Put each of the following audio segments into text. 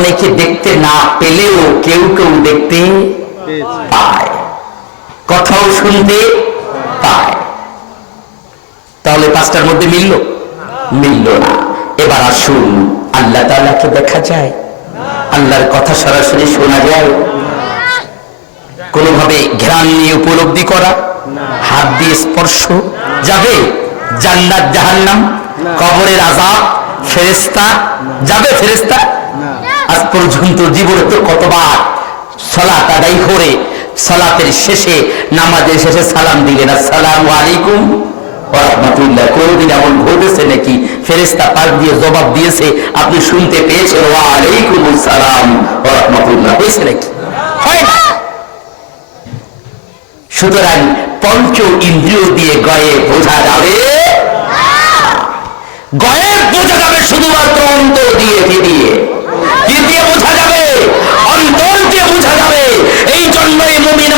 অনেকে দেখতে না পেলেও কেউ কেউ দেখতে পায়। কথাও শুনতে পায়। তাহলে পাঁচটার মধ্যে মিলল? মিলল না। এবার আসুন, আল্লাহ তাআলাকে দেখা যায়। আল্লাহর কথা সরাসরি শোনা যায়। কোনোভাবে ঘ্রাণ নিয়ে উপলব্ধি করা, হাত দিয়ে স্পর্শ যাবে? জান্নাত জাহান্নাম, কবরের আজাব ফেরেস্তা যাবে ফেরেস্তা আজ পর্যন্ত জীবনে তো কতবার সলাত আদায় করে সলাতের শেষে, নামাজের শেষে সালাম দিলেন আসসালামু আলাইকুম কোনদিন এমন ঘটেছে নাকি? ফেরেস্তা পাক দিয়ে জবাব দিয়েছে, আপনি শুনতে পেয়েছেন? ওয়া আলাইকুম সালাম রহমতুল্লাহ। হয়েছে নাকি? সুতরাং পঞ্চ ইন্দ্রিয় দিয়ে গয়ে বোঝা যাবে। গয়ে বোঝা যাবে শুধুমাত্র অন্তর দিয়ে দিয়ে কি দিয়ে বোঝা যাবে অন্তর দিয়ে বোঝা যাবে এই জন্যই মুমিন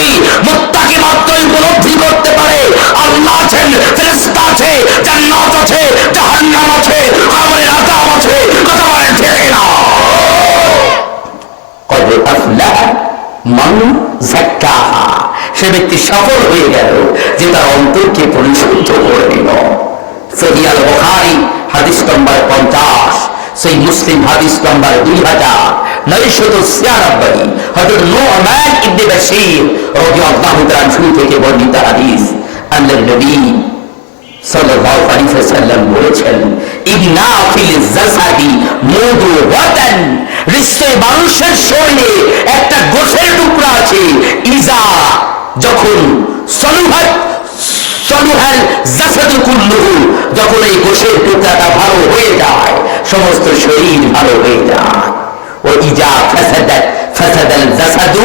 মাত্রই মুত্তাকি মাত্রই উপলব্ধি করতে পারে। আল্লাহ আছেন, ফেরেশতা আছে, জান্নাত আছে, জাহান্নাম আছে কবরের আযাব আছে। কথা বলেন ঠিক না কদ আফলাহ মান যাক্কাহা সে ব্যক্তি সফল হয়ে গেল যে তার অন্তরকে পরিশুদ্ধ করে নিল সহি আল বুখারী, হাদিস নম্বর পঞ্চাশ। সেই মুসলিম, হাদিস নম্বর দুই হাজার নয়শত ছিয়ানব্বই। হযরত নু'মান ইবনে বাশীর রাদিয়াল্লাহু তাআলা শুরু থেকে বর্ণিত হাদিস আল্লাহর নবী যখন এই গোশের টুকরাটা ভালো হয়ে যায়, সমস্ত শরীর ভালো হয়ে যায়। ও ইজা ফাসাদাত ফাসাদাল জাসাদু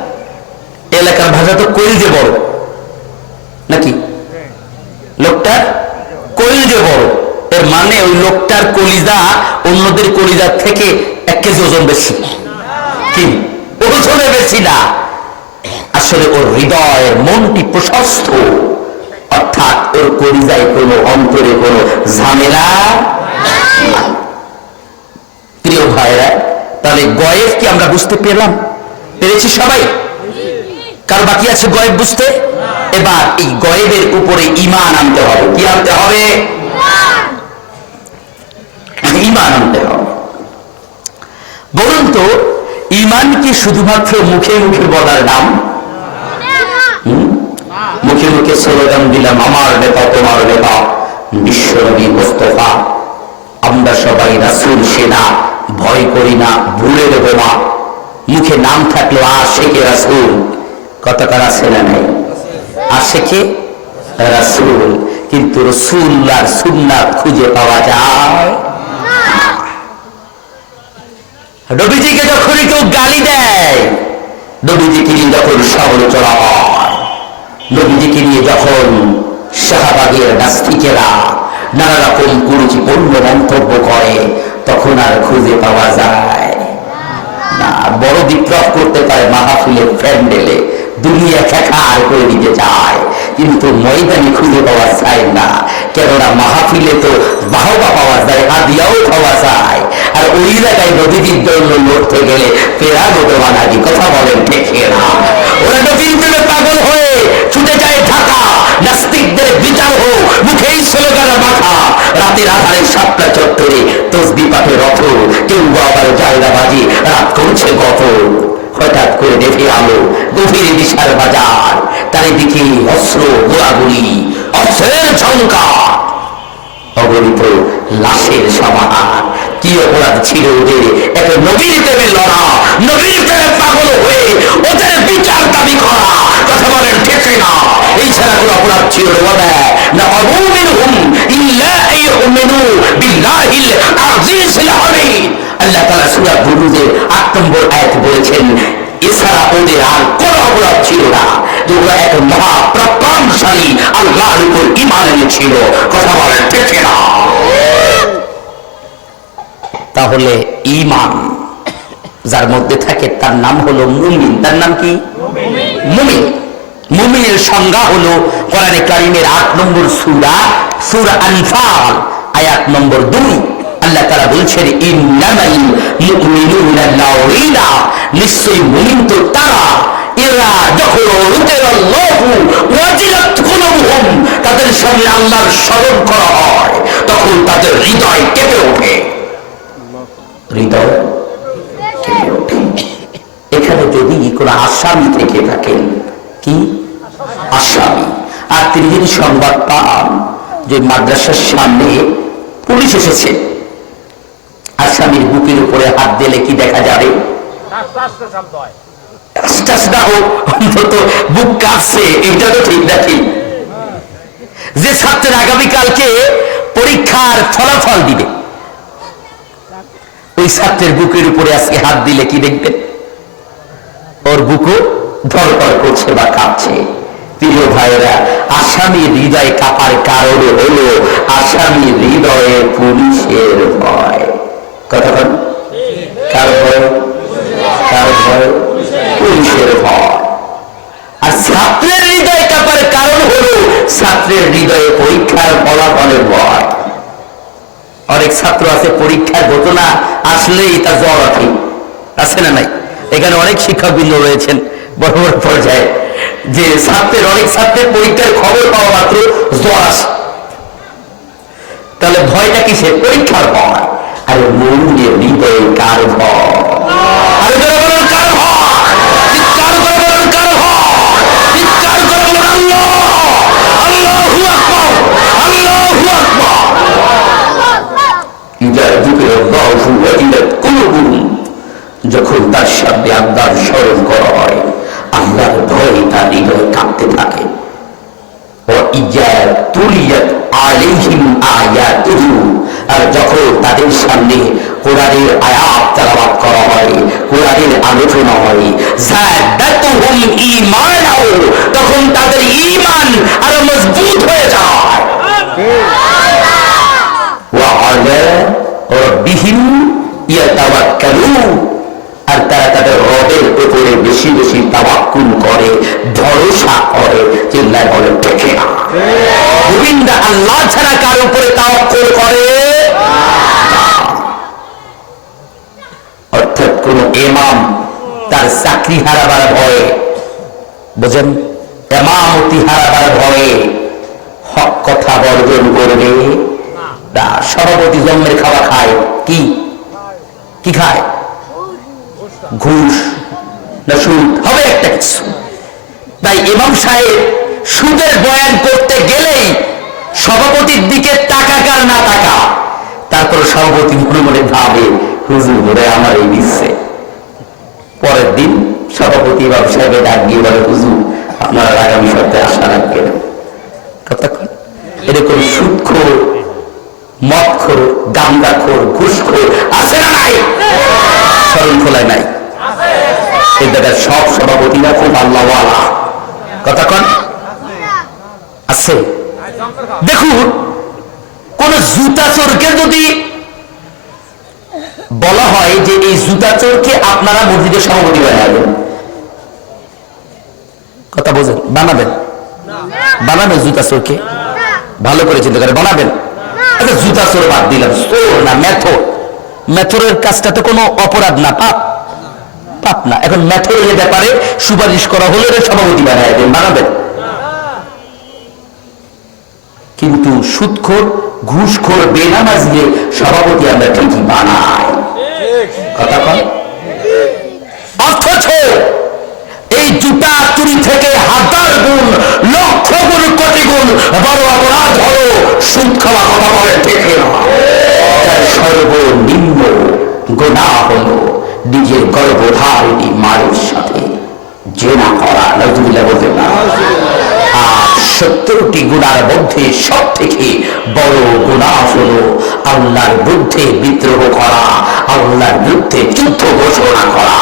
এলাকার ভাষা তো কলিজে বড়। নাকি? লোকটার কলিজে বড়। এর মানে ওই লোকটার কলিজা অন্যদের কলিজার থেকে এক কেজি ওজন বেশি। কি? ওজনে বেশি না। আসলে ওর হৃদয়ের মনটি প্রশস্ত। অর্থাৎ ওর কলিজায় কোনো অন্তরে কোনো ঝামেলা। প্রিয় ভাইরা, তাহলে গয়েব কি আমরা বুঝতে পেলাম? পেরেছি সবাই? কার বাকি আছে গয়েব বুঝতে? এবার এই গয়েবের উপরে ইমান আনতে হবে। কি আনতে হবে? ইমান আনতে হবে। বলুন তো ইমান কি শুধুমাত্র মুখে মুখে বলার নাম? মুখে মুখে স্লোগান দিলাম, আমার নেতা, তোমার নেতা বিশ্বনবী মোস্তফা। আমরা সবাই রাসুল, সেনা, ভয় করি না, ভুলে দেব না। মুখে নাম থাকল আশেকে রাসুল। কতকার আছে রাসুল। কিন্তু খুঁজে পাওয়া যায় নবীজিকে যখনই কেউ গালি দেয়, নবীজিকে নিয়ে যখন সমালোচনা হয়, নবীজিকে নিয়ে যখন শাহবাগের নাস্তিকেরা নানা রকম কুরুচিপূর্ণ মন্তব্য করে, তখন আর খুঁজে পাওয়া যায় না। বড় বিপ্লব করতে পারে মাহফিলের প্যান্ডেলে। দুনিয়া খেখার করে দিতে চায়। কিন্তু ময়দানে খুঁজে পাওয়া যায় না। কেননা মাহফিলে তো বাহবা পাওয়া যায়, হাদিয়াও পাওয়া যায়। আর ওই জায়গায় নদীটির জন্য লড়তে গেলে পেরা মতো বানাবি কথা বলেন ঠিক না ওরা নদীর প্রেমে পাগল হয়ে ছুটে যায় ঢাকা। নাস্তিকদের বিচার হোক, মুখেই স্লোগানের মাথা। রাতের আধারে সাতটা চত্বরে তসবি পাঠে রথ কেউ আবার জায়গাবাজি, রাত করছে গত। হঠাৎ করে দেখে আলো, গভীর বিশাল বাজার চারিদিকে অস্ত্র গোড়াগুড়ি অস্ত্রের ঝঙ্কা অগণিত লাশের সমাহার। কি অপরাধ ছিল ওদের? এক নবীর প্রেমে লড়া, নবীর প্রেমে পাগল হয়ে ওদের বিচার দাবি করা। কথা বলেন ঠিক না এই ছাড়া কোনো অপরাধ ছিল না। অমুমিনহুম ইল্লা আইয়ুমিনু বিল্লাহিল আজিজিল হামিদ আল্লাহ তাআলা সূরা বুরুজে 8 নম্বর আয়াত বলেছেন ওদের আর কোন অপরাধ ছিল না। ওরা এক মহাপ্রজ্ঞানশালী আল্লাহর উপর ইমান এনেছিল। কথা বলেন ঠিক না তাহলে ইমান যার মধ্যে থাকে তার নাম হলো মুমিন। তার নাম কি? মুমিন। মুমিনের সংজ্ঞা হলো কোরআনে কারিমের আট নম্বর সুরা সুরা আনফাল, আয়াত নম্বর দুই। আল্লাহ তারা বলছেন নিশ্চয়ই মুমিন তো তারা তাদের সামনে আল্লাহর স্মরণ করা হয়, তখন তাদের হৃদয় কেঁপে ওঠে। হৃদয় এখানে যদি কোনো আসামি থেকে থাকেন, কি? আসামি। আর তিনি যদি সংবাদ পান যে মাদ্রাসার সামনে পুলিশ এসেছে, আসামির বুকের উপরে হাত দিলে কি দেখা যাবে? বুক কাঁপছে, এটা তো ঠিক নাকি? যে ছাত্রের আগামীকালকে পরীক্ষার ফলাফল দিবে। ওই ছাত্রের বুকের উপরে আজকে হাত দিলে কি দেখবেন? ওর বুকও ধরপড় করছে বা কাঁপছে। প্রিয় ভাইরা আসামি হৃদয় কাঁপার কারণ হলো আসামি হৃদয়ে পুলিশের ভয়। কথা বল। কার ভয়? কার ভয়? পুলিশের ভয়। আর ছাত্রের হৃদয় কাঁপার কারণ হলো ছাত্রের হৃদয়ে পরীক্ষার ফলাফলের ভয় অনেক ছাত্র আছে পরীক্ষার ঘটনা আসলেই তার জ্বর আছে। আছে না নাই? এখানে অনেক শিক্ষকবৃন্দ রয়েছেন, বড় বড় পর্যায়ে। যে ছাত্রের, অনেক ছাত্রের পরীক্ষার খবর পাওয়া মাত্র জ্বর আসে। তাহলে ভয়টা কিসে পরীক্ষার ভয়। আরে দিয়ে হৃদয় কার ভয় আরে যারা বলেন কার ভয় চিৎকার করে বলেন কার ভয় চিৎকার করে বলেন আল্লাহ আল্লাহু আকবার আল্লাহু আকবার ইদা যুগের বাহু ওয়াজিলাত কুলুবুহুম যখন তার সামনে আল্লাহর স্মরণ করা হয়, আল্লাহর ভয়ে তার হৃদয় কাঁদতে থাকে। আর যখন তাদের সামনে কোরআনের আয়াত তালাবাদ করা হয়, কোরআনের আলোচনা হয় ইমান আর তারা তাদের রবের উপরে বেশি বেশি তাওয়াক্কুল করে, ভরসা করে, চিল্লায় বলে দেখে না। গোবিন্দা আল্লাহ ছাড়া কার উপরে তাওয়াক্কুল করে? কোন ইমাম তার চাকরি হারাবার ভয়ে, বুঝেন? এমামতি হারাবার ভয়ে হক কথা বর্জন করবে। সভাপতি জন্মের খাওয়া খায়। কি? কি খায়? ঘুষ। না, সুদ। হবে একটা কিছু। তাই ইমাম সাহেব সুদের বয়ান করতে গেলেই সভাপতির দিকে টাকা কার না টাকা তারপর সভাপতি মনে মনে ভাবে, হুজুর বলে আমার এই দিচ্ছে পরের দিন সভাপতি ইমাম সাহেবের ডাক দিয়ে বলে, হুজুর, আপনারা আগামী সপ্তাহে আসা রাখবেন। কতক্ষণ এরকম সুদখোর মদখোর গামদাখোর ঘুষখোর আছে না নাই? স্মরণ খোলায় নাই। এই সব সভাপতিরা খুব আল্লাহওয়ালা। কথা কন। আছে। দেখুন, কোন জুতা চোরকে যদি বলা হয় যে এই জুতা চোরকে আপনারা মসজিদের সভাপতি বানাবেন কথা বোঝেন, বানাবেন? বানাবেন জুতা চোরকে? ভালো করে চিন্তা করে বানাবেন। জুতা চোর বাদ দিলাম। চোর না, মেথর। মেথরের কাজটা তো কোনো অপরাধ না, পাপ। পাপ না। এখন মেথরের ব্যাপারে সুপারিশ করা হলে সভাপতি বানাবেন। কিন্তু সুদখোর ঘুষখোর বেনামাজিয়ে সভাপতি আমরা ঠিকই বানাই। কথা অথচ এই জুতা চুরি থেকে হাজার গুণ গুণ বড় অপরাধ হলো, সুদ খাওয়া কথা বলে, ঠিক না। সর্বনিম্ন গোনা হলো নিজের গর্ভধারিণী মায়ের সাথে জেনা করা নজরুল্লাহ বলতে না। আর সত্তরটি গুণার মধ্যে সব থেকে বড় গুণা হলো আল্লাহর বিরুদ্ধে বিদ্রোহ করা, আল্লাহর বিরুদ্ধে যুদ্ধ ঘোষণা করা।